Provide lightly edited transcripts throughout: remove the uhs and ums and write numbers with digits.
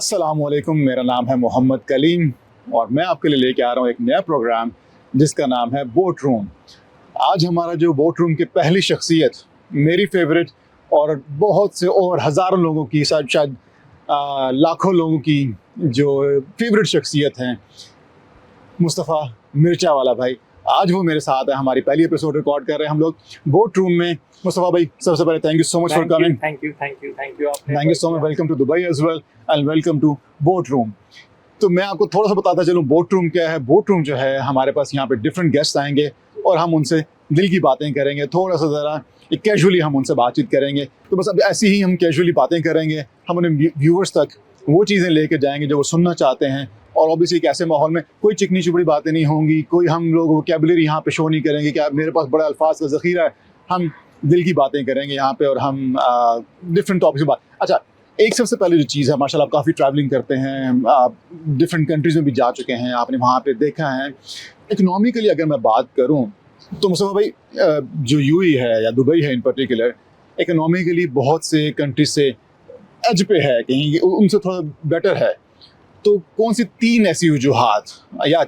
अस्सलामुअलैकुम, मेरा नाम है मोहम्मद कलीम और मैं आपके लिए लेके आ रहा हूँ एक नया प्रोग्राम जिसका नाम है बोट रूम। आज हमारा जो बोट रूम की पहली शख्सियत, मेरी फेवरेट और बहुत से और हज़ारों लोगों की, शायद लाखों लोगों की जो फेवरेट शख्सियत हैं, मुस्तफ़ा मिर्चा वाला भाई। आज वो मेरे साथ है, हमारी पहली एपिसोड रिकॉर्ड कर रहे हैं हम लोग बोट रूम में। मुस्तफ़ा भाई, सबसे पहले thank you so much for coming. Thank you so much. Welcome to Dubai as well and welcome to boat room. तो मैं आपको थोड़ा सा बताता चलूँ बोट रूम क्या है। बोट रूम जो है, हमारे पास यहाँ पे डिफरेंट गेस्ट आएंगे और हम उनसे दिल की बातें करेंगे, थोड़ा सा ज़रा कैजुअली हम उनसे बातचीत करेंगे। तो बस अब ऐसी ही हम कैजुअली बातें करेंगे, हम उन्हें व्यूअर्स तक वो चीज़ें लेके जाएंगे जो वो सुनना चाहते हैं। और ऑब्वियसली एक ऐसे माहौल में कोई चिकनी चुपड़ी बातें नहीं होंगी, कोई हम लोग वोकैबुलरी यहाँ पे शो नहीं करेंगे कि मेरे पास बड़ा अल्फाज का ज़ख़ीरा है। हम दिल की बातें करेंगे यहाँ पे और हम डिफरेंट टॉपिक्स की बात। अच्छा, एक सबसे पहले जो चीज़ है, माशाल्लाह आप काफ़ी ट्रैवलिंग करते हैं, आप डिफरेंट कंट्रीज़ में भी जा चुके हैं, आपने वहाँ पे देखा है। इकोनॉमिकली अगर मैं बात करूँ तो मुस्तफ़ा भाई, जो यूएई है या दुबई है इन पर्टिकुलर, इकोनॉमिकली बहुत से कंट्री से एज पे है, कहीं उनसे थोड़ा बेटर है। तो कौन सी तीन ऐसी वजूहात या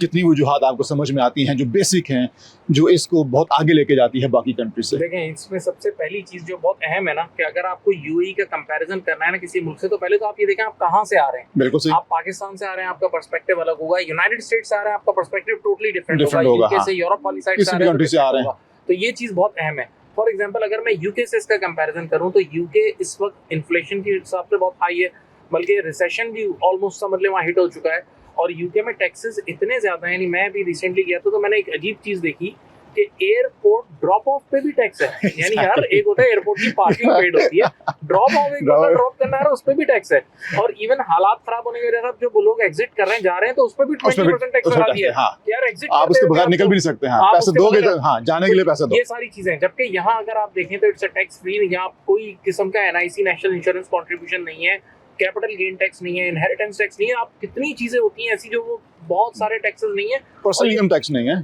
कितनी वजूहात आपको समझ में आती हैं जो बेसिक हैं, जो इसको बहुत आगे लेके जाती है बाकी कंट्री से? देखें, इसमें सबसे पहली चीज जो बहुत अहम है ना, कि अगर आपको यूएई का कंपैरिजन करना है ना किसी मुल्क से, तो पहले तो आप ये देखें आप कहाँ से आ रहे हैं। बिल्कुल सही। आप पाकिस्तान से आ रहे हैं, आपका पर्सपेक्टिव अलग होगा। यूनाइटेड स्टेट्स से आ रहे हैं, आपका पर्सपेक्टिव टोटली डिफरेंट होगा। यूके से, यूरोप वाली साइड से आ रहे हैं, तो ये चीज बहुत अहम है। फॉर एग्जाम्पल, अगर मैं यूके से इसका कंपैरिजन करूँ तो यूके इस वक्त इन्फ्लेशन के हिसाब से बहुत हाई है, बल्कि रिसेशन भी ऑलमोस्ट समझ ले वहाँ हिट हो चुका है। और यूके में टैक्सेस इतने ज्यादा हैं। मैं भी रिसेंटली गया था तो मैंने एक अजीब चीज देखी कि एयरपोर्ट ड्रॉप ऑफ पे भी टैक्स है। यानी यार, एक होता है एयरपोर्ट की पार्किंग पेड होती है, ड्रॉप ऑफ एक ड्रॉप करना है उस पे भी टैक्स है। और इवन हालात खराब होने की वजह से जो लोग एग्जिट कर रहे हैं, जा रहे हैं, तो उस पे भी 20% टैक्स लगा दिया है। यार एग्जिट आप उसके बगैर निकल भी नहीं सकते हैं, पैसे दोगे तो हाँ, जाने के लिए पैसे दो। ये सारी चीजें, जबकि यहाँ अगर आप देखें तो इट्स अ टैक्स फ्री। यहाँ कोई किस्म का एनआईसी, नेशनल इंश्योरेंस कॉन्ट्रीब्यूशन नहीं है, कैपिटल गेन टैक्स नहीं है, इनहेरिटेंस टैक्स नहीं है। आप कितनी चीजें होती हैं ऐसी जो वो बहुत सारे टैक्सेस नहीं है, पर्सनल इनकम टैक्स नहीं है।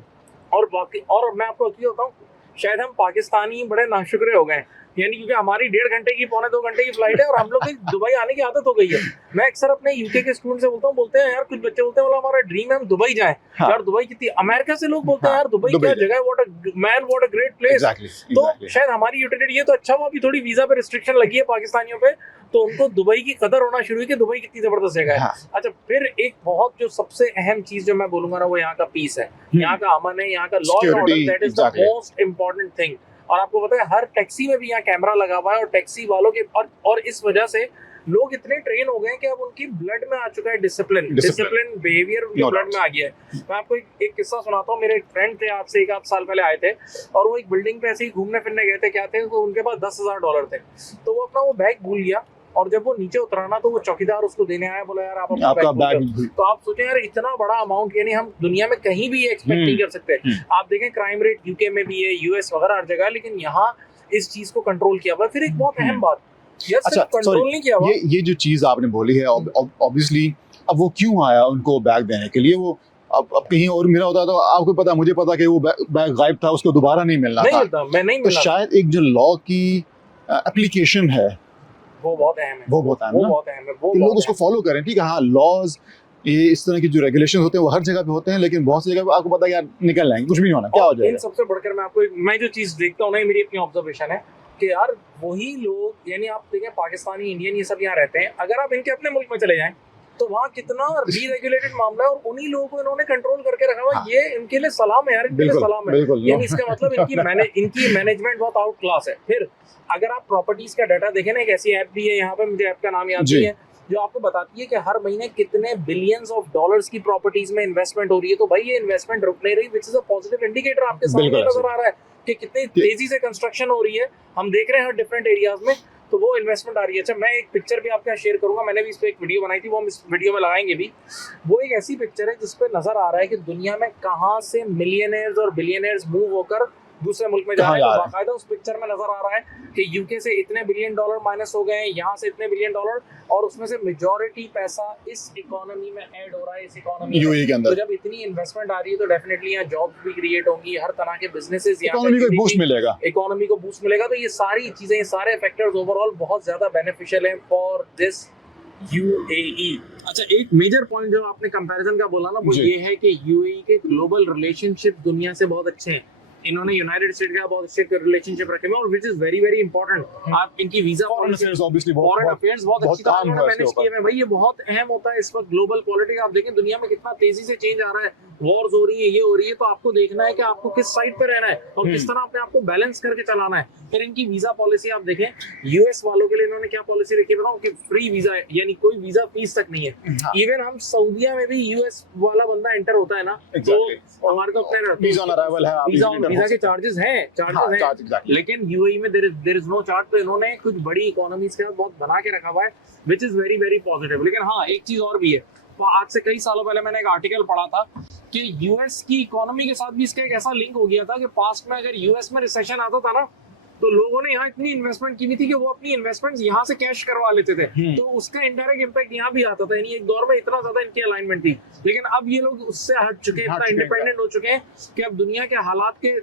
और बाकी, और मैं आपको यकीन बताऊं, शायद हम पाकिस्तानी बड़े नाशुक्रे हो गए हैं। यानी क्योंकि हमारी 1.5 घंटे की, 2 घंटे की फ्लाइट है और हम लोग दुबई आने की आदत हो गई है। मैं अक्सर अपने यूके के स्टूडेंट से बोलते हैं यार, कुछ बच्चे बोलते हैं बोला हमारा ड्रीम है हम दुबई जाएं। हाँ। यार दुबई कितनी, अमेरिका से लोग बोलते हैं यार दुबई क्या जगह है, व्हाट अ ग्रेट प्लेस। तो शायद हमारी यूटिलिटी, ये तो अच्छा हुआ अभी थोड़ी वीजा पे रिस्ट्रिक्शन लगी है पाकिस्तानियों पे, तो उनको दुबई की कदर होना शुरू हुई कि दुबई कितनी जबरदस्त जगह है। हाँ। अच्छा, फिर एक बहुत जो सबसे अहम चीज जो मैं बोलूंगा ना, वो यहाँ का पीस है, यहाँ का अमन है, यहाँ का law and order, that is the most important thing. और आपको पता है हर टैक्सी में भी यहाँ कैमरा लगा हुआ है, और टैक्सी वालों के और इस वजह से लोग इतने ट्रेन हो गए हैं कि अब उनकी ब्लड में आ चुका है डिसिप्लिन बिहेवियर, उनके ब्लड में आ गया है। मैं आपको एक किस्सा सुनाता हूँ। मेरे एक फ्रेंड थे, आज से 1-8 साल पहले आए थे, और वो एक बिल्डिंग पे ऐसे ही घूमने फिरने गए थे। क्या थे, तो उनके पास $10,000 थे। तो वो अपना वो बैग भूल गया, और जब वो नीचे उतराना तो वो चौकीदार उसको देने आया, बोला यार आप अपना बैग। तो आप सोचें यार, इतना बड़ा अमाउंट, यानी हम दुनिया में कहीं भी एक्सपेक्ट नहीं कर सकते। आप देखें क्राइम रेट यूके में भी है, यूएस वगैरह हर जगह, लेकिन यहाँ इस चीज को कंट्रोल किया हुआ। फिर एक बहुत अहम बात, अच्छा, कंट्रोल नहीं किया हुआ। ये जो चीज आपने बोली है, ऑब्वियसली अब वो क्यों आया उनको बैग देने के लिए? वो अब कहीं और मिला होता तो आपको पता, मुझे पता कि वो बैग गायब था, उसको दोबारा नहीं मिलना था। तो शायद एक जो लॉ की एप्लीकेशन है वो बहुत अहम है, वो बहुत अहम है, वो लोग उसको फॉलो करें। ठीक है, हाँ, लॉज, ये इस तरह की जो रेगुलेशन होते हैं वो हर जगह पे होते हैं, लेकिन बहुत सी जगह पे आपको पता है यार निकल जाएंगे, कुछ भी नहीं होना, क्या हो जाएगा। इन सबसे बढ़कर मैं जो चीज देखता हूँ ना, मेरी अपनी ऑब्जर्वेशन है कि यार वही लोग, यानी आप देखें पाकिस्तानी, इंडियन, ये सब यहाँ रहते हैं, अगर आप इनके अपने मुल्क में चले जाएं तो वहाँ कितना डीरेगुलेटेड मामला है, और उन्हीं लोगों को इन्होंने कंट्रोल करके रखा हुआ। हाँ। ये इनके लिए सलाम है यार, इनके लिए सलाम है। यानी इसका मतलब इनकी मैनेजमेंट बहुत आउट क्लास है। फिर अगर आप प्रॉपर्टीज का डाटा देखें ना, एक ऐसी ऐप भी है यहाँ पे, मुझे ऐप का नाम याद नहीं है, जो आपको बताती है कि हर महीने कितने बिलियंस ऑफ डॉलर्स की प्रॉपर्टीज में इन्वेस्टमेंट हो रही है। तो भाई ये इन्वेस्टमेंट रुक नहीं रही, which is a positive indicator. आपके सामने नजर आ रहा है कि कितनी तेजी से कंस्ट्रक्शन हो रही है, हम देख रहे हैं हर डिफरेंट एरियाज में, तो वो इन्वेस्टमेंट आ रही है। अच्छा, मैं एक पिक्चर भी आपके साथ शेयर करूंगा, मैंने भी इस पे एक वीडियो बनाई थी, वो हम इस वीडियो में लगाएंगे भी। वो एक ऐसी पिक्चर है जिसपे नजर आ रहा है कि दुनिया में कहाँ से मिलियनेयर्स और बिलियनेयर्स मूव होकर दूसरे मुल्क में जा रहे हैं। तो बाकायदा उस पिक्चर में नजर आ रहा है कि यूके से इतने $1 बिलियन माइनस हो गए हैं, यहाँ से इतने $1 बिलियन, और उसमें से मेजॉरिटी पैसा इस इकोनॉमी में ऐड हो रहा है, इस इकोनॉमी यूएई के अंदर। तो जब इतनी इन्वेस्टमेंट आ रही है तो डेफिनेटली यहाँ जॉब्स भी क्रिएट होंगी, हर तरह के बिजनेसेस, इकोनॉमी को बूस्ट मिलेगा, इकोनॉमी को बूस्ट मिलेगा। तो ये सारी चीजें, ये सारे फैक्टर्स ओवरऑल बहुत ज्यादा बेनिफिशियल हैं फॉर दिस UAE। अच्छा, एक मेजर पॉइंट जो आपने कंपैरिजन का बोला ना, वो जी। ये है कि यूएई के ग्लोबल रिलेशनशिप दुनिया से बहुत अच्छे हैं। इन्होंने यूनाइटेड स्टेट का बहुत अच्छे रिलेशनशिप रखे हुए हैं, और which is very very important. आप इनकी visa foreign affairs obviously foreign affairs बहुत अच्छी तरह काम इन्होंने हुआ है इसके मैनेज किए ऊपर। हुए हैं। भाई ये बहुत अहम होता है इस वक्त ग्लोबल पॉलिटिक्स। आप देखें दुनिया में कितना तेजी से चेंज आ रहा है, वॉर्स हो रही है, ये हो रही है, तो आपको देखना है कि आपको किस साइड पे रहना है और किस तरह अपने आपको बैलेंस करके चलाना है। फिर इनकी वीजा पॉलिसी आप देखें, यूएस वालों के लिए इन्होंने क्या पॉलिसी रखी है बताऊं, कि फ्री वीजा है, यानी कोई वीजा फीस तक नहीं है। हाँ। इवन हम सऊदीया में भी यूएस वाला बंदा एंटर होता है ना, Exactly. तो हमारे को अपने वीजा ऑन अराइवल है, आप वीजा easily वीजा हो के सकते हैं। चार्जेस हैं, हाँ, चार्जेस charge, exactly. हैं, लेकिन यूएई में देयर इज नो चार्ज। तो इन्होंने कुछ बड़ी इकोनॉमीज के साथ बहुत बना के रखा हुआ है, which is very very positive. लेकिन हाँ, एक चीज और भी है, तो आज से कई सालों पहले मैंने एक आर्टिकल पढ़ा था कि यूएस की इकोनॉमी के साथ भी इसका एक ऐसा लिंक हो गया था कि पास्ट में अगर यूएस में रिसेशन आता था ना, तो लोगों ने यहाँ इतनी इन्वेस्टमेंट की हुई थी कि वो अपनी इन्वेस्टमेंट्स यहाँ से कैश करवा लेते थे, तो उसका इनडायरेक्ट इम्पैक्ट यहाँ भी आता था। यानी एक दौर में इतना ज्यादा इनकी अलाइनमेंट थी, लेकिन अब ये लोग उससे हट चुके हैं, इतना इंडिपेंडेंट हो चुके हैं कि अब दुनिया के हालात के,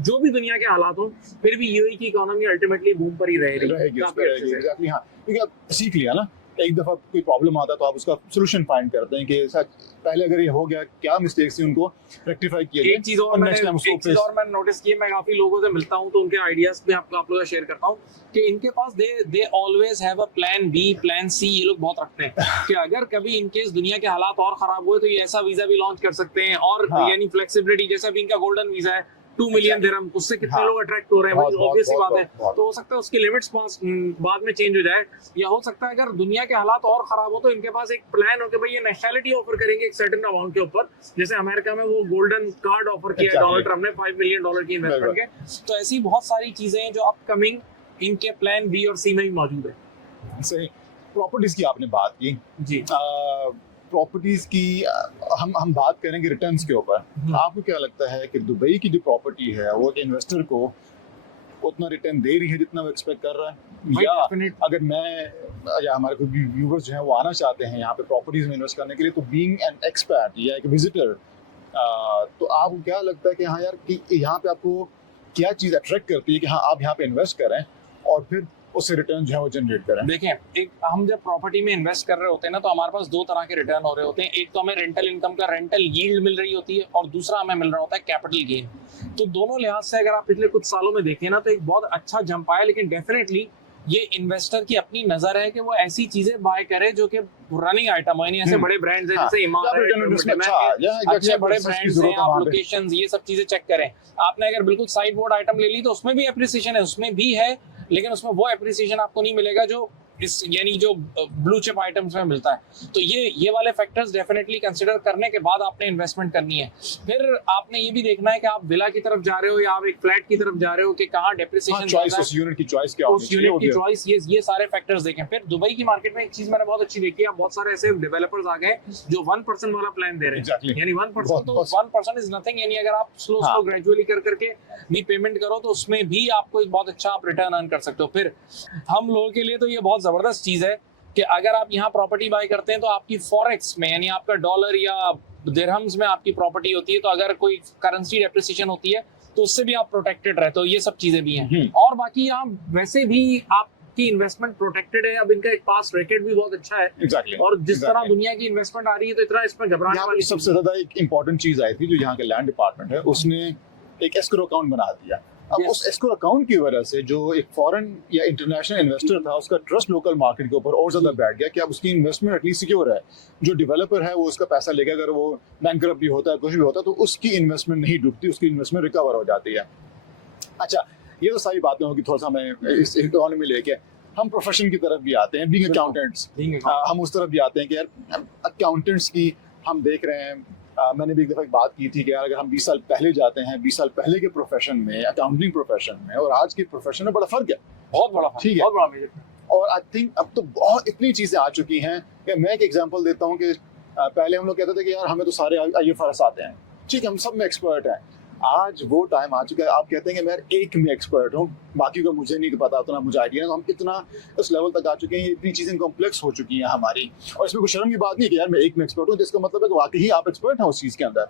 जो भी दुनिया के हालात हो, फिर भी यूएई की इकोनॉमी अल्टीमेटली बूम पर ही रहेगी। काफी अच्छे से। एग्जैक्टली, हाँ, क्योंकि आप सीख लिया ना, एक दफा कोई प्रॉब्लम आता है तो आप उसका सोल्यूशन फाइंड करते हैं कि सच पहले अगर ये हो गया, क्या मिस्टेक्स थी, उनको रेक्टिफाई किया एक चीज और मैंने नोटिस की, मैं काफी लोगों से मिलता हूँ तो उनके आइडियाज भी आप लोगों से शेयर करता हूँ कि इनके पास they always have a plan B, plan C, ये लोग बहुत रखते हैं कि अगर कभी इनकेस दुनिया के हालात और खराब हुए तो ये ऐसा वीजा भी लॉन्च कर सकते हैं। और हाँ। यानी फ्लेक्सिबिलिटी, जैसे अभी इनका गोल्डन वीजा है 2 मिलियन दिरहम, उससे कितने हाँ। लोग अट्रैक्ट हो रहे हैं, भाई ऑब्वियस सी बात है। बहुत। तो हो सकता है उसकी लिमिट्स बाद में चेंज हो जाए, या हो सकता है अगर दुनिया के हालात और खराब हो तो इनके पास एक प्लान हो कि भाई ये नेशनलिटी ऑफर करेंगे एक सर्टेन अमाउंट के ऊपर। जैसे अमेरिका में वो गोल्डन कार्ड ऑफर किया है डोनाल्ड ट्रम्प ने $5 मिलियन की इन्वेस्टमेंट के। तो ऐसी बहुत सारी चीजें हैं जो अपकमिंग इनके प्लान बी और सी में भी मौजूद है। सही। प्रॉपर्टीज की आपने बात की जी। प्रॉपर्टीज की हम बात करेंगे रिटर्न्स के ऊपर। आपको क्या लगता है कि दुबई की जो प्रॉपर्टी है वो इन्वेस्टर को उतना रिटर्न दे रही है जितना वो एक्सपेक्ट कर रहा है, या अगर मैं या हमारे कोई व्यूवर्स जो हैं वो आना चाहते हैं यहाँ पे प्रॉपर्टीज में इन्वेस्ट करने के लिए, तो बीइंग एन एक्सपर्ट या एक विजिटर, तो आपको क्या लगता है कि हाँ यार, कि यहाँ पे आपको क्या चीज़ अट्रैक्ट करती है कि हाँ आप यहाँ पे इन्वेस्ट करें और फिर उससे रिटर्न जो है वो जनरेट करें? देखें, एक हम जब प्रॉपर्टी में इन्वेस्ट कर रहे होते हैं ना, तो हमारे पास दो तरह के रिटर्न हो रहे होते हैं। एक तो हमें रेंटल इनकम का रेंटल यील्ड मिल रही होती है, और दूसरा हमें मिल रहा होता है कैपिटल गेन। तो दोनों लिहाज से अगर आप पिछले कुछ सालों में देखें ना, तो एक बहुत अच्छा जंप आया। लेकिन डेफिनेटली ये इन्वेस्टर की अपनी नजर है कि वो ऐसी चीजें बाय करे जो कि रनिंग आइटम हो, यानी ऐसे बड़े ब्रांड्स हैं जैसे अच्छे बड़े ब्रांड्स हैं, आप लोकेशंस, ये सब चीजें चेक करें। आपने अगर बिल्कुल साइड बोर्ड आइटम ले ली तो उसमें भी एप्रिसिएशन है, उसमें भी है, लेकिन उसमें वो एप्रिसिएशन आपको नहीं मिलेगा जो यानी जो ब्लू चिप आइटम्स में मिलता है। तो ये वाले फैक्टर्स डेफिनेटली कंसीडर करने के बाद आपने इन्वेस्टमेंट करनी है। फिर आपने ये भी देखना है कि आप विला की तरफ जा रहे हो या आप एक फ्लैट की तरफ जा रहे हो, कि कहाँ डेप्रिसिएशन चॉइस, उस यूनिट की चॉइस क्या होगी, उस यूनिट की चॉइस, ये सारे फैक्टर्स देखें। फिर दुबई की मार्केट में एक चीज मैंने बहुत अच्छी देखी है, बहुत सारे ऐसे डेवलपर्स आ गए जो 1% वाला प्लान दे रहे हैं। यानी 1%, तो 1% इज नथिंग, यानी अगर आप स्लो ग्रेजुअली कर करके भी पेमेंट करो तो उसमें भी आपको एक बहुत अच्छा आप रिटर्न अर्न कर सकते हो। फिर हम लोगों के लिए तो ये बहुत जबरदस्त चीज है कि अगर आप यहाँ प्रॉपर्टी बाय करते हैं तो आपकी फॉरेक्स में, यानी आपका डॉलर या दिरहम्स में आपकी प्रॉपर्टी होती है, तो अगर कोई करेंसी डेप्रिसिएशन होती है तो उससे भी आप प्रोटेक्टेड रहते हो। ये सब चीजें भी हैं। और बाकी यहाँ वैसे भी आपकी इन्वेस्टमेंट प्रोटेक्टेड है। अब इनका एक पास रेकॉर्ड भी बहुत अच्छा है। और जिस तरह दुनिया की इन्वेस्टमेंट आ रही है, तो इतना इसमें घबराने वाली सबसे ज्यादा एक इंपॉर्टेंट चीज आई थी जो यहाँ के लैंड डिपार्टमेंट है, उसने एक एस्क्रो अकाउंट बना दिया। अब उस एस्क्रो अकाउंट की वजह से जो एक फॉरेन या इंटरनेशनल इन्वेस्टर था, उसका ट्रस्ट लोकल मार्केट के ऊपर और ज्यादा बैठ गया कि अब उसकी इन्वेस्टमेंट एटलीस्ट सिक्योर है। जो डेवलपर है वो उसका पैसा लेगा, अगर वो बैंकरप्ट भी होता है, कुछ भी होता है, तो उसकी इन्वेस्टमेंट नहीं डूबती, उसकी इन्वेस्टमेंट रिकवर हो जाती है। अच्छा, ये तो सारी बातें होगी, थोड़ा सा हमें इस इकोनॉमी में लेके हम प्रोफेशन की तरफ भी आते हैं, बीइंग अकाउंटेंट्स। हम उस तरफ भी आते हैं कि यार अकाउंटेंट्स की हम देख रहे हैं। मैंने भी एक दफ़ा बात की थी कि यार अगर हम 20 साल पहले जाते हैं, 20 साल पहले के प्रोफेशन में, अकाउंटिंग प्रोफेशन में और आज के प्रोफेशन में बड़ा फर्क है, बहुत बड़ा, ठीक है, बहुत बड़ा। और आई थिंक अब तो बहुत इतनी चीज़ें आ चुकी हैं कि मैं एक एग्जांपल देता हूँ कि पहले हम लोग कहते थे कि यार हमें तो सारे IFRS आते हैं, ठीक है, हम सब में एक्सपर्ट हैं। आज वो टाइम आ चुका है, आप कहते हैं कि मैं एक में एक्सपर्ट हूँ, बाकी को मुझे नहीं पता, उतना मुझे आइडिया है। तो हम इतना इस लेवल तक आ चुके हैं, इतनी चीज़ें कॉम्प्लेक्स हो चुकी हैं हमारी, और इसमें कोई शर्म की बात नहीं कि यार मैं एक में एक्सपर्ट हूँ, तो इसका मतलब है कि वाकई आप एक्सपर्ट हैं उस चीज़ के अंदर।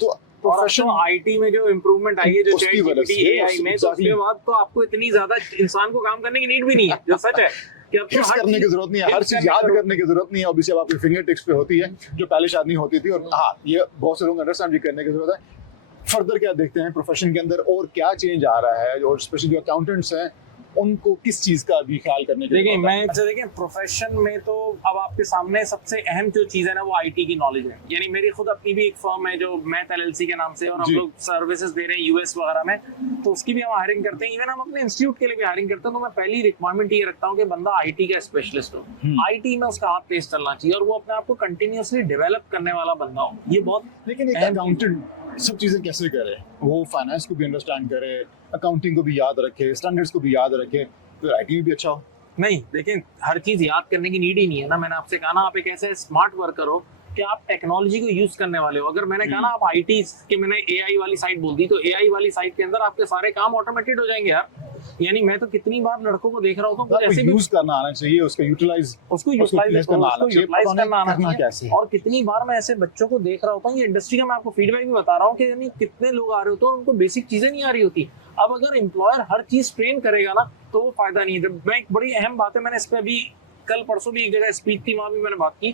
तो प्रोफेशन IT में जो इम्प्रूवमेंट आई है, जो ChatGPT AI में, तो उसके बाद तो आपको इतनी ज्यादा इंसान को काम करने की नीड भी नहीं है, जो सच है। कि अब तो हिट्स हर करने की चीज- जरूरत नहीं है, हर हिट्स चीज करने याद की करने की जरूरत नहीं है, ऑब्वियसली अब आपके फिंगर टिप्स पे होती है जो पहले शायद नहीं होती थी। और हाँ, ये बहुत से लोग अंडरस्टैंड भी करने की जरूरत है। फर्दर क्या देखते हैं प्रोफेशन के अंदर और क्या चेंज आ रहा है, और स्पेशली जो अकाउंटेंट्स हैं उनको किस चीज का भी ख्याल करने की देखिए जरूरत है? मैं अच्छा देखिए प्रोफेशन में तो अब आपके सामने सबसे अहम जो चीज है ना वो आईटी की नॉलेज है। यानी मेरी खुद अपनी भी एक फर्म है जो मैथ एलएलसी के नाम से, और हम जी। लोग सर्विसेज दे रहे हैं यूएस वगैरह में, तो उसकी भी हम हायरिंग करते हैं। इवन हम अपने इंस्टीट्यूट के लिए भी हायरिंग करते हैं। तो मैं पहली रिक्वायरमेंट ये रखता हूँ कि बंदा आईटी का स्पेशलिस्ट हो, आईटी में उसका हाथ तेज चलना चाहिए और वो अपने आप को कंटिन्यूअसली डेवलप करने वाला बंदा हो। ये बहुत लेकिन एक अहम अकाउंटेंट सब चीजें कैसे करे, वो फाइनेंस को भी अंडरस्टैंड करे, अकाउंटिंग को भी याद रखे, स्टैंडर्ड्स को भी याद रखे, तो आईटी में भी अच्छा हो। नहीं। देखिए हर चीज याद करने की नीड ही नहीं है ना। मैंने आपसे कहा ना आप एक ऐसे स्मार्ट वर्कर हो कि आप टेक्नोलॉजी को यूज करने वाले हो। अगर मैंने कहा ना आप आईटी के, मैंने एआई वाली साइड बोल दी, तो एआई वाली साइड के अंदर आपके सारे काम ऑटोमेटेड हो जाएंगे यार। यानी मैं तो कितनी बार लड़कों को देख रहा होता हूँ कुछ ऐसे भी यूज करना आना चाहिए, उसका यूटिलाइज उसको यूटिलाइज करना आना करना चाहिए। कैसे। और कितनी बार मैं ऐसे बच्चों को देख रहा होता हूँ, ये इंडस्ट्री का मैं आपको फीडबैक भी बता रहा हूँ कि यानी कितने लोग आ रहे होते हैं और उनको बेसिक चीजें नहीं आ रही होती। अब अगर एम्प्लॉयर हर चीज ट्रेन करेगा ना तो वो फायदा नहीं है। मैं एक बड़ी अहम बात है, मैंने इस पे अभी कल परसों भी एक जगह स्पीच थी, वहां भी मैंने बात की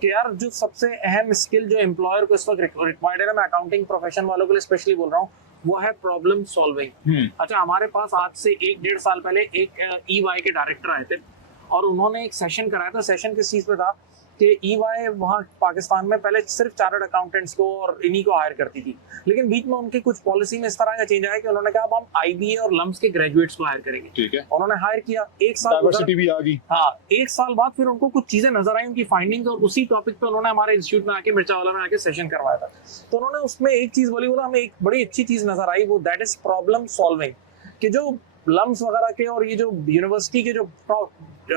कि यार जो सबसे अहम स्किल जो एम्प्लॉयर को इस वक्त रिक्वायर्ड है ना, मैं अकाउंटिंग प्रोफेशन वालों के लिए स्पेशली बोल रहा हूँ, वो है प्रॉब्लम सॉल्विंग। अच्छा हमारे पास आज से 1-1.5 साल पहले एक ईवाई के डायरेक्टर आए थे और उन्होंने एक सेशन कराया था। सेशन किस चीज पे था कि ईवाई वहाँ पाकिस्तान में पहले सिर्फ चार्टर्ड अकाउंटेंट्स को और इन्हीं को हायर करती थी, लेकिन बीच में उनकी कुछ पॉलिसी में इस तरह का चेंज आया कि उन्होंने कहा अब हम आईबीए और लम्स के ग्रेजुएट्स को हायर करेंगे। ठीक है, उन्होंने हायर किया, एक साल डाइवर्सिटी भी आ गई। हाँ, एक साल बाद फिर उनको कुछ चीजें नजर आई उनकी फाइंडिंग, और उसी टॉपिक पे उन्होंने हमारे इंस्टीट्यूट में आके मिर्चावाला में आके सेशन करवाया था। तो उन्होंने उसमें एक चीज बोली, बोला हमें एक बड़ी अच्छी चीज नजर आई, वो दैट इज प्रॉब्लम सॉल्विंग। कि जो लम्स वगैरह के और ये जो यूनिवर्सिटी के जो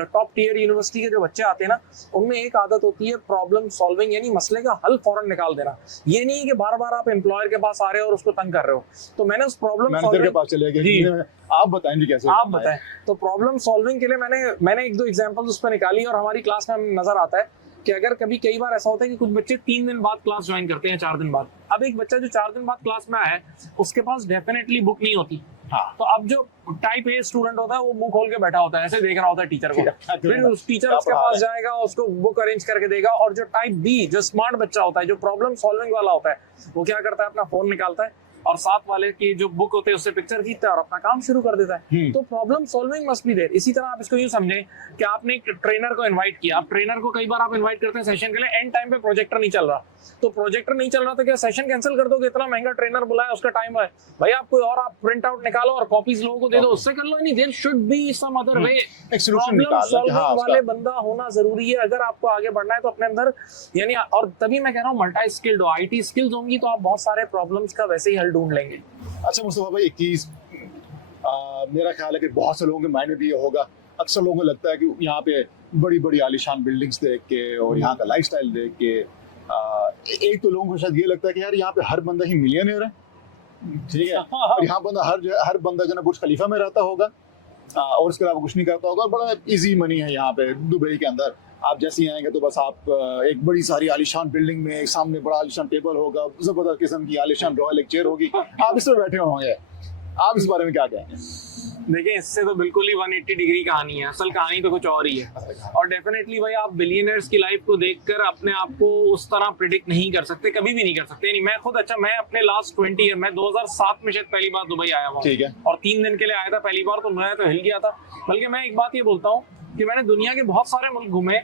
टॉप टीयर यूनिवर्सिटी के जो बच्चे आते हैं ना, उनमें एक आदत होती है प्रॉब्लम सॉल्विंग, यानी मसले का हल फौरन निकाल देना। ये नहीं कि बार बार आप एम्प्लॉयर के पास आ रहे हो और उसको तंग कर रहे हो। तो मैंने उस प्रॉब्लम मैनेजर के पास चले गए, आप बताएं जी कैसे आप बताएं। तो प्रॉब्लम सॉल्विंग के लिए मैंने 1-2 एग्जांपल्स उस पर निकाली और हमारी क्लास में नजर आता है कि अगर कभी कई बार ऐसा होता है कि कुछ बच्चे 3 दिन बाद क्लास ज्वाइन करते हैं, 4 दिन बाद। अब एक बच्चा जो 4 दिन बाद क्लास में आया है उसके पास डेफिनेटली बुक नहीं होती। हाँ। तो अब जो टाइप ए स्टूडेंट होता है वो मुंह खोल के बैठा होता है, ऐसे देख रहा होता है टीचर को। फिर उस टीचर उसके पास जाएगा, उसको बुक अरेंज करके देगा। और जो टाइप बी, जो स्मार्ट बच्चा होता है, जो प्रॉब्लम सॉल्विंग वाला होता है, वो क्या करता है, अपना फोन निकालता है और साथ वाले की जो बुक होते हैं उससे पिक्चर खींचता है और अपना काम शुरू कर देता है। तो problem solving must be there. इसी तरह आप इसको यूं समझें कि आपने एक ट्रेनर को इनवाइट किया। आप ट्रेनर को कई बार आप इनवाइट करते हैं सेशन के लिए, एंड टाइम पे प्रोजेक्टर नहीं चल रहा, तो प्रोजेक्टर नहीं चल रहा तो क्या सेशन कैंसिल कर दोगे? इतना महंगा ट्रेनर बुलाया, उसका टाइम है भाई, आप कोई और आप प्रिंट आउट निकालो और कॉपीज लोगों को दे दो, उससे कर लो। नहीं, there should be some other way. Problem solving वाले बंदा होना जरूरी है अगर आपको आगे बढ़ना है तो अपने अंदर, यानी और तभी मैं कह रहा हूँ मल्टी स्किल्ड हो। आईटी स्किल्स होंगी तो आप बहुत सारे प्रॉब्लम्स का वैसे ही हल ढूंढ लेंगे। अच्छा मुस्तफा भाई, एक चीज मेरा ख्याल है कि बहुत से लोगों के मायने भी ये होगा, अक्सर लोगों को लगता है कि यहाँ पे बड़ी बड़ी आलीशान बिल्डिंग्स देख के और यहाँ का लाइफस्टाइल देख के एक तो लोगों को शायद ये लगता है कि यार यहाँ पे हर बंदा ही मिलियनेयर है, ठीक है, और यहाँ बंदा हर बंदा जो है बुर्ज खलीफा में रहता होगा और उसके अलावा कुछ नहीं करता होगा, और बड़ा इजी मनी है यहाँ पे दुबई के अंदर। आप जैसे ही आएंगे तो बस आप एक बड़ी सारी आलीशान बिल्डिंग में सामने बड़ा आलीशान टेबल होगा, जबरदस्त किस्म की आलीशान रॉयल एक चेयर होगी, आप इस पर बैठे होंगे। आप इस बारे में क्या कहेंगे? देखिए इससे तो बिल्कुल ही 180 डिग्री कहानी है, असल कहानी तो कुछ और ही है। और डेफिनेटली भाई आप बिलियनर्स की लाइफ को देखकर अपने आप को उस तरह प्रिडिक्ट नहीं कर सकते, कभी भी नहीं कर सकते। नहीं, मैं खुद, अच्छा मैं अपने लास्ट 20 ईयर, मैं 2007 में शायद पहली बार दुबई आया हुआ, ठीक है, और 3 दिन के लिए आया था पहली बार, तो मैं तो हिल गया था। बल्कि मैं एक बात ये बोलता हूँ कि मैंने दुनिया के बहुत सारे मुल्क घूमे,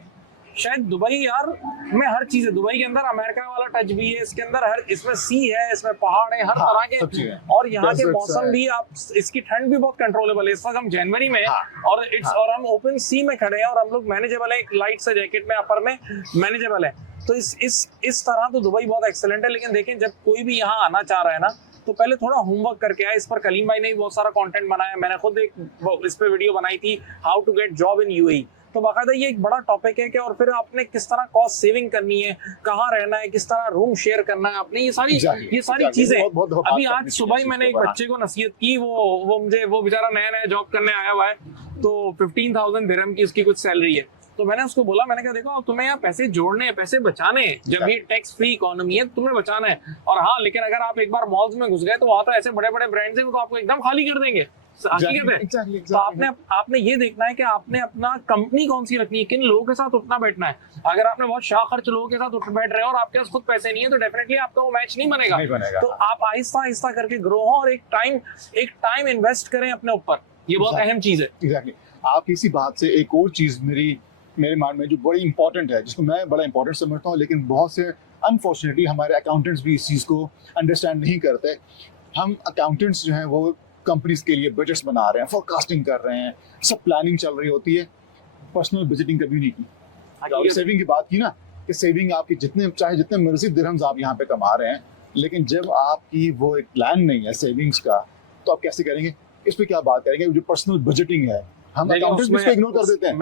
शायद दुबई यार में हर चीज है। दुबई के अंदर अमेरिका वाला टच भी है, इसके अंदर हर, इसमें सी है, इसमें पहाड़ है, हर तरह के, और यहाँ के मौसम भी, आप इसकी ठंड भी बहुत कंट्रोलेबल है। इस वक्त हम जनवरी में और हम ओपन सी में खड़े हैं और हम लोग मैनेजेबल है, एक लाइट से जैकेट में, अपर में मैनेजेबल है। तो इस तरह तो दुबई बहुत एक्सेलेंट है। लेकिन देखें, जब कोई भी यहाँ आना चाह रहा है ना, तो पहले थोड़ा होमवर्क करके आए। इस पर कलीम भाई ने भी बहुत सारा कंटेंट बनाया, मैंने खुद एक इस पे वीडियो बनाई थी, how to get job in UAE. तो बाकायदा ये एक बड़ा टॉपिक है कि, और फिर आपने किस तरह कॉस्ट सेविंग करनी है, कहाँ रहना है, किस तरह रूम शेयर करना है आपने, ये सारी चीजें। अभी आज सुबह ही मैंने एक बच्चे को नसीहत की, वो बेचारा नया जॉब करने आया हुआ है, तो 15,000 दिरहम की उसकी कुछ सैलरी है। तो मैंने उसको बोला, मैंने कहा देखो तुम्हें यहाँ पैसे जोड़ने हैं, पैसे बचाने हैं, जब ये टैक्स फ्री इकोनॉमी है तुम्हें बचाना है। और हाँ, लेकिन अगर आप एक बार मॉल्स में घुस गए तो वहां तो ऐसे बड़े बड़े ब्रांड्स हैं, वो तो आपको एकदम खाली कर देंगे। हकीकत है। तो आपने ये देखना है कि आपने अपना कंपनी कौन सी रखनी है, किन लोगों के साथ उठना बैठना है। अगर आपने बहुत शाह खर्च लोगों के साथ उठ बैठ रहे हो और आपके पास खुद पैसे नहीं है तो डेफिनेटली आपका वो मैच नहीं बनेगा। तो आप आहिस्ता आहिस्ता करके ग्रो हो और एक टाइम इन्वेस्ट करें अपने ऊपर, ये बहुत अहम चीज है। एग्जैक्टली। आप इसी बात से एक और चीज मेरे माइंड में जो बड़ी इंपॉर्टेंट है, जिसको मैं बड़ा इंपॉर्टेंट समझता हूँ, लेकिन बहुत से अनफॉर्चुनेटली हमारे अकाउंटेंट्स भी इस चीज़ को अंडरस्टैंड नहीं करते। हम अकाउंटेंट्स जो हैं वो कंपनीज के लिए बजट्स बना रहे हैं, फोरकास्टिंग कर रहे हैं, सब प्लानिंग चल रही होती है, पर्सनल बजटिंग कभी नहीं की। और सेविंग की बात की ना, कि सेविंग आपकी जितने मर्जी दिरहम्स आप यहाँ पे कमा रहे हैं, लेकिन जब आपकी वो एक प्लान नहीं है सेविंग्स का, तो आप कैसे करेंगे? इस पे क्या बात करेंगे? जो पर्सनल बजटिंग है, हम अकाउंटेंट्स इसको इग्नोर कर देते हैं।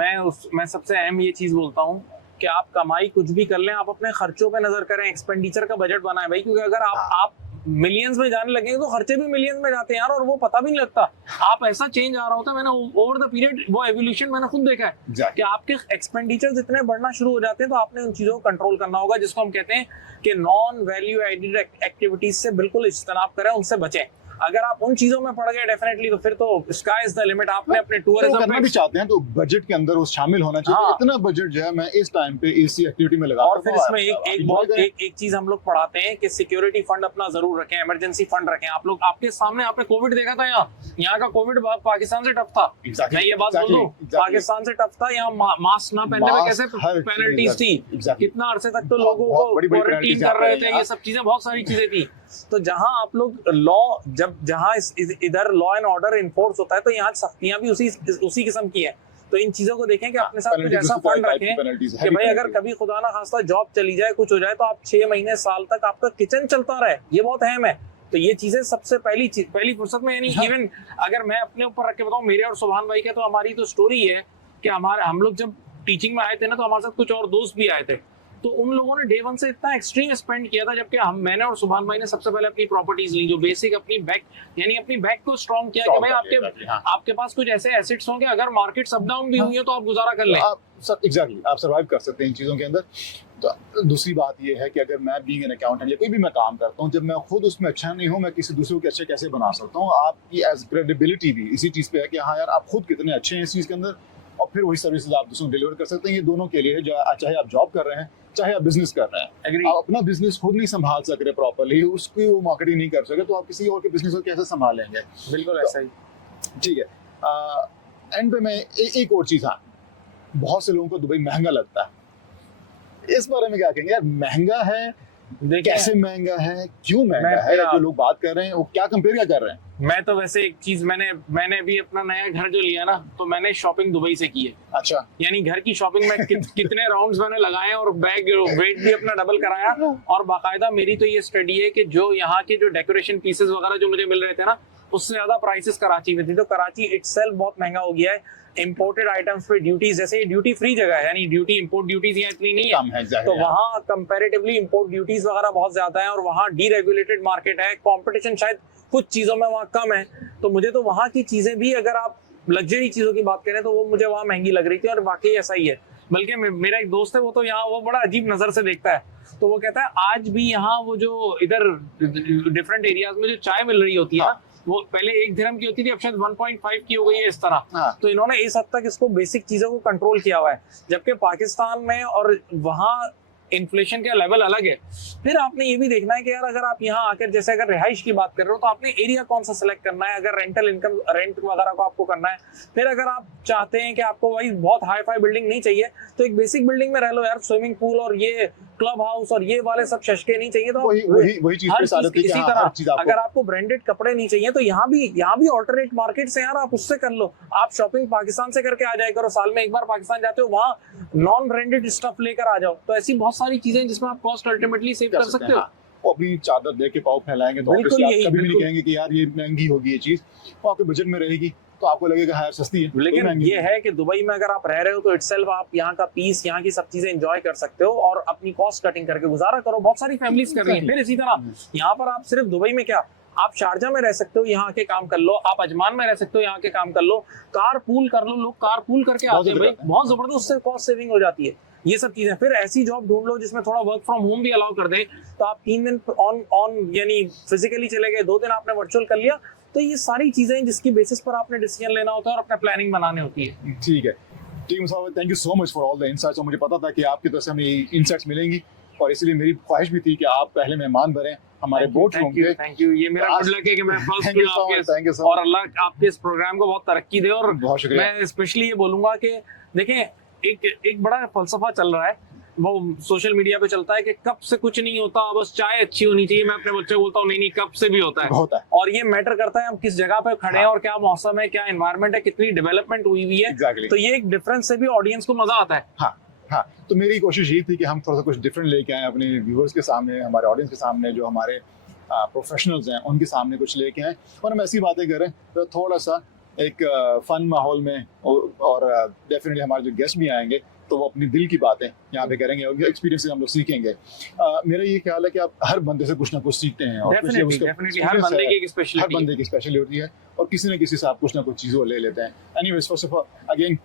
मैं सबसे अहम ये चीज बोलता हूँ कि आप कमाई कुछ भी कर लें, आप अपने खर्चों पे नजर करें, एक्सपेंडिचर का बजट बनाएं भाई, क्योंकि अगर आप मिलियंस में जाने लगेंगे तो खर्चे भी मिलियंस में जाते हैं यार, और वो पता भी नहीं लगता। आप ऐसा चेंज आ रहा होता है, मैंने ओवर द पीरियड वो एवोल्यूशन मैंने खुद देखा है कि आपके एक्सपेंडिचर इतने बढ़ना शुरू हो जाते हैं, तो आपने उन चीजों को कंट्रोल करना होगा, जिसको हम कहते हैं कि नॉन वैल्यू एडेड एक्टिविटीज से बिल्कुल इज्तनाब करें, उनसे बचें। अगर आप उन चीजों में पड़ गए डेफिनेटली तो फिर तो स्काई इज द लिमिट। आपने अपने टूरिज्म करना भी चाहते हैं तो बजट के अंदर वो शामिल होना चाहिए। इतना बजट जो है मैं इस टाइम पे इसी एक्टिविटी में लगा। और फिर इसमें एक चीज हम लोग पढ़ाते हैं कि सिक्योरिटी फंड अपना जरूर रखें, इमरजेंसी फंड रखें। आप लोग आपके सामने आपने कोविड देखा था, यहाँ का कोविड पाकिस्तान से टफ था। मैं ये बात बोल दूं, पाकिस्तान से टफ था। यहाँ मास्क ना पहनने में कैसे पेनल्टीज थी, कितना अरसे तक तो लोगों को क्वारंटीन कर रहे थे, ये सब चीजें, बहुत सारी चीजें थी। तो जहां आप लोग जहां इधर लॉ एंड ऑर्डर इन्फोर्स होता है, तो यहाँ सख्तियां भी उसी किस्म की है। तो इन चीजों को देखें कि अपने साथ कुछ ऐसा फंड रखें कि भाई अगर कभी खुदा ना खास्ता जॉब चली जाए, कुछ हो जाए, तो आप 6 महीने साल तक आपका किचन चलता रहे। ये बहुत अहम है। तो ये चीजें सबसे पहली फुर्सत में, यानी इवन अगर मैं अपने ऊपर रख के बताऊं, मेरे और सुभान भाई के तो हमारी तो स्टोरी है कि हम लोग जब टीचिंग में आए थे ना, तो हमारे साथ कुछ और दोस्त भी आए थे। तो उन लोगों ने डे वन से इतना एक्सट्रीम स्पेंड किया था, जबकि मैंने और सुभान भाई ने सबसे पहले अपनी प्रॉपर्टीज ली, जो बेसिक अपनी बैक को स्ट्रॉन्ग किया कि भाई आपके पास कुछ ऐसे एसेट्स होंगे, अगर मार्केट अप डाउन भी हुई है तो आप गुजारा कर लें। एग्जैक्टली, आप सर्वाइव कर सकते हैं इन चीज़ों के अंदर। तो दूसरी बात ये है कि अगर मैं बीइंग एन अकाउंटेंट या कोई भी मैं काम करता हूँ, जब मैं खुद उसमें अच्छा नहीं हूँ, मैं किसी दूसरे को अच्छे कैसे बना सकता हूँ? आपकी एज क्रेडिबिलिटी भी इसी चीज़ पे है कि हाँ यार, आप खुद कितने अच्छे हैं इस चीज़ के अंदर, और फिर वही सर्विसेज आप दूसरों को डिलीवर कर सकते हैं। ये दोनों के लिए, चाहे आप जॉब कर रहे हैं, चाहे आप बिजनेस कर रहे हैं। आप अपना बिजनेस खुद नहीं संभाल सक रहे प्रॉपर्ली, उसकी वो मार्केटिंग नहीं कर सके, तो आप किसी और के बिजनेस को कैसे संभालेंगे? बिल्कुल ऐसा ही। ठीक है। एंड पे मैं एक और चीज़, हाँ, बहुत से लोगों को दुबई महंगा लगता है। इस बारे में क्या कहेंगे यार? महंगा है, कैसे महंगा है, क्यों महंगा है? जो लोग बात कर रहे हैं वो क्या कंपेयर कर रहे हैं? मैं तो वैसे एक चीज, मैंने भी अपना नया घर जो लिया ना, तो मैंने शॉपिंग दुबई से की है। अच्छा। यानी घर की शॉपिंग में कितने राउंड्स मैंने लगाए और बैग वेट भी अपना डबल कराया। और बाकायदा मेरी तो ये स्टडी है कि जो यहाँ के जो डेकोरेशन पीसेस वगैरह जो मुझे मिल रहे थे ना, उससे ज्यादा प्राइसेस कराची में थी। तो कराची इटसेल्फ बहुत महंगा हो गया है। इंपोर्टेड आइटम्स पे ड्यूटीज, जैसे ये ड्यूटी फ्री जगह है, यानी ड्यूटी इंपोर्ट ड्यूटीज यहाँ इतनी नहीं है, तो वहाँ कंपैरेटिवली इंपोर्ट ड्यूटीज वगैरह बहुत ज्यादा है, और वहाँ डीरेगुलेटेड मार्केट है, कंपटीशन शायद कुछ चीजों में वहाँ कम है। तो मुझे तो वहाँ की चीजें भी, अगर आप लग्जरी चीजों की बात करें, तो वो मुझे वहाँ महंगी लग रही थी, और वाकई ऐसा ही है। बल्कि मेरा एक दोस्त है, वो तो यहाँ वो बड़ा अजीब नजर से देखता है, तो वो कहता है आज भी यहाँ वो जो इधर डिफरेंट एरियाज में जो चाय मिल रही होती है, वो पहले 1 दिरहम की होती थी, अब शायद 1.5 की हो गई है, इस तरह। तो इन्होंने इस हद तक इसको बेसिक चीजों को कंट्रोल किया हुआ है, जबकि पाकिस्तान में और वहाँ इन्फ्लेशन का लेवल अलग है। फिर आपने ये भी देखना है कि यार अगर आप यहाँ आकर, जैसे अगर रिहाइश की बात कर रहे हो, तो आपने एरिया कौन सा सिलेक्ट करना है, अगर रेंटल इनकम रेंट वगैरह को आपको करना है। फिर अगर आप चाहते हैं कि आपको वही बहुत हाई फाई बिल्डिंग नहीं चाहिए, तो एक बेसिक बिल्डिंग में रह लो यार, स्विमिंग पूल और ये क्लब हाउस और ये वाले सब शशके नहीं चाहिए। तो वही चीज पे साथ इसी तरह अगर आपको ब्रांडेड कपड़े नहीं चाहिए, तो यहाँ भी ऑल्टरनेट मार्केट से यार आप उससे कर लो। आप शॉपिंग पाकिस्तान से करके आ जाए करो, साल में एक बार पाकिस्तान जाते हो, वहाँ नॉन ब्रांडेड स्टफ लेकर आ जाओ। तो ऐसी बहुत सारी चीजें जिसमें आप कॉस्ट अल्टीमेटली सेव कर सकते हो। वो अपनी चादर दे के पाँव फैलाएंगे तो कभी भी नहीं कहेंगे कि यार ये महंगी होगी ये चीज, वो आपके बजट में रहेगी, तो आपको लगेगा हाँ सस्ती है। लेकिन ये है कि दुबई में अगर आप रह रहे हो, तो इटसेल्फ आप यहाँ का पीस, यहाँ की सब चीजें एंजॉय कर सकते हो, और अपनी कॉस्ट कटिंग करके गुजारा करो। बहुत सारी फैमिलीज कर रही हैं। फिर इसी तरह यहाँ पर आप सिर्फ दुबई में क्या, आप शारजा में रह सकते हो, यहाँ के काम कर लो, आप अजमान में रह सकते हो, यहाँ के काम कर लो, कार पूल कर लो, लोग कार पूल करके आते हैं भाई, बहुत जबरदस्त, उससे कॉस्ट सेविंग हो जाती है। ये सब चीजें। फिर ऐसी जॉब ढूंढ लो जिसमें थोड़ा वर्क फ्रॉम होम भी अलाउ कर दे, तो आप 3 दिन ऑन यानी फिजिकली चले गए, 2 दिन आपने वर्चुअल कर लिया, तो ये सारी चीजें हैं जिसकी बेसिस पर आपने डिसीजन लेना होता है और अपना प्लानिंग बनानी होती है। ठीक है, ठीक है मुसाफिर, thank you so much for all the insights. और मुझे पता था कि आपकी तरफ से हमें इनसाइट्स मिलेंगी और इसलिए मेरी ख्वाहिश भी थी कि आप पहले मेहमान बने हमारे बोट रूम के। थैंक यू, ये मेरा गुड लक है कि मैं फर्स्ट Thank you हूँ so much, thank you आपके, so और अल्लाह आपके इस प्रोग्राम को बहुत तरक्की दे। और बहुत शुक्रिया। मैं स्पेशली ये बोलूंगा कि देखें, एक बड़ा फलसफा चल रहा है, वो सोशल मीडिया पे चलता है कि कप से कुछ नहीं होता, बस चाय अच्छी होनी चाहिए। मैं अपने बच्चे को बोलता हूँ नहीं, कप से भी होता है। और ये मैटर करता है हम किस जगह पे खड़े हैं और क्या मौसम है, क्या एनवायरनमेंट है, कितनी डेवलपमेंट हुई हुई है। Exactly. तो ये एक डिफरेंस से भी ऑडियंस को मजा आता है। हाँ, तो मेरी कोशिश ये थी कि हम थोड़ा सा कुछ डिफरेंट लेके आए अपने व्यूअर्स के सामने, हमारे ऑडियंस के सामने, जो हमारे प्रोफेशनल्स हैं उनके सामने कुछ लेके आए और हम ऐसी बातें करें तो थोड़ा सा एक फन माहौल में। और डेफिनेटली हमारे जो गेस्ट भी आएंगे तो वो अपनी दिल की बातें यहाँ पे करेंगे और एक्सपीरियंस से हम लोग सीखेंगे। मेरा ये ख्याल है कि आप हर बंदे से कुछ ना कुछ सीखते हैं और डेफिनेटली हर बंदे की एक स्पेशलिटी होती है और किसी न किसी से आप कुछ ना कुछ चीज़ों ले लेते हैं। Anyways, first of all again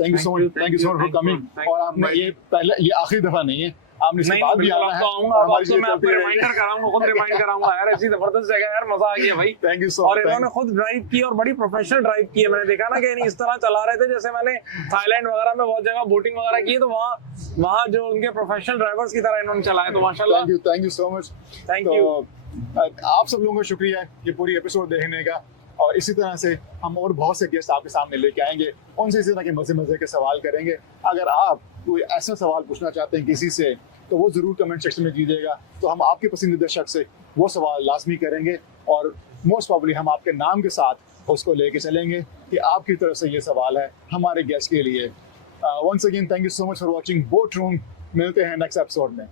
thank you so much for coming. और आपने ये आखिरी दफा नहीं है, आपने इसके बाद भी आना है। मैं आपको रिमाइंडर कराऊंगा, खुद रिमाइंड कराऊंगा यार, ऐसी जबरदस्त जगह यार, मजा आ गया भाई। Thank you so much. और इन्होंने खुद ड्राइव की और बड़ी प्रोफेशनल ड्राइव की है। मैंने देखा ना कि नहीं इस तरह चला रहे थे जैसे मैंने थाईलैंड वगैरह में बहुत जगह बोटिंग वगैरह की है, तो वहाँ जो उनके प्रोफेशनल ड्राइवर्स की तरह इन्होंने चलाया, तो माशाल्लाह। Thank you so much. Thank you. आप सब लोगों का शुक्रिया ये पूरी एपिसोड देखने का। और इसी तरह से हम और बहुत से गेस्ट आपके सामने लेके आएंगे, उनसे इसी तरह के मजे के सवाल करेंगे। अगर आप कोई ऐसा सवाल पूछना चाहते हैं किसी से तो वो ज़रूर कमेंट सेक्शन में कीजिएगा, तो हम आपके पसंदीदा शख्स से वो सवाल लाजमी करेंगे और मोस्ट प्रॉब्ली हम आपके नाम के साथ उसको लेके चलेंगे कि आपकी तरफ से ये सवाल है हमारे गेस्ट के लिए। Once again thank you so much for watching boat room. मिलते हैं नेक्स्ट एपिसोड में।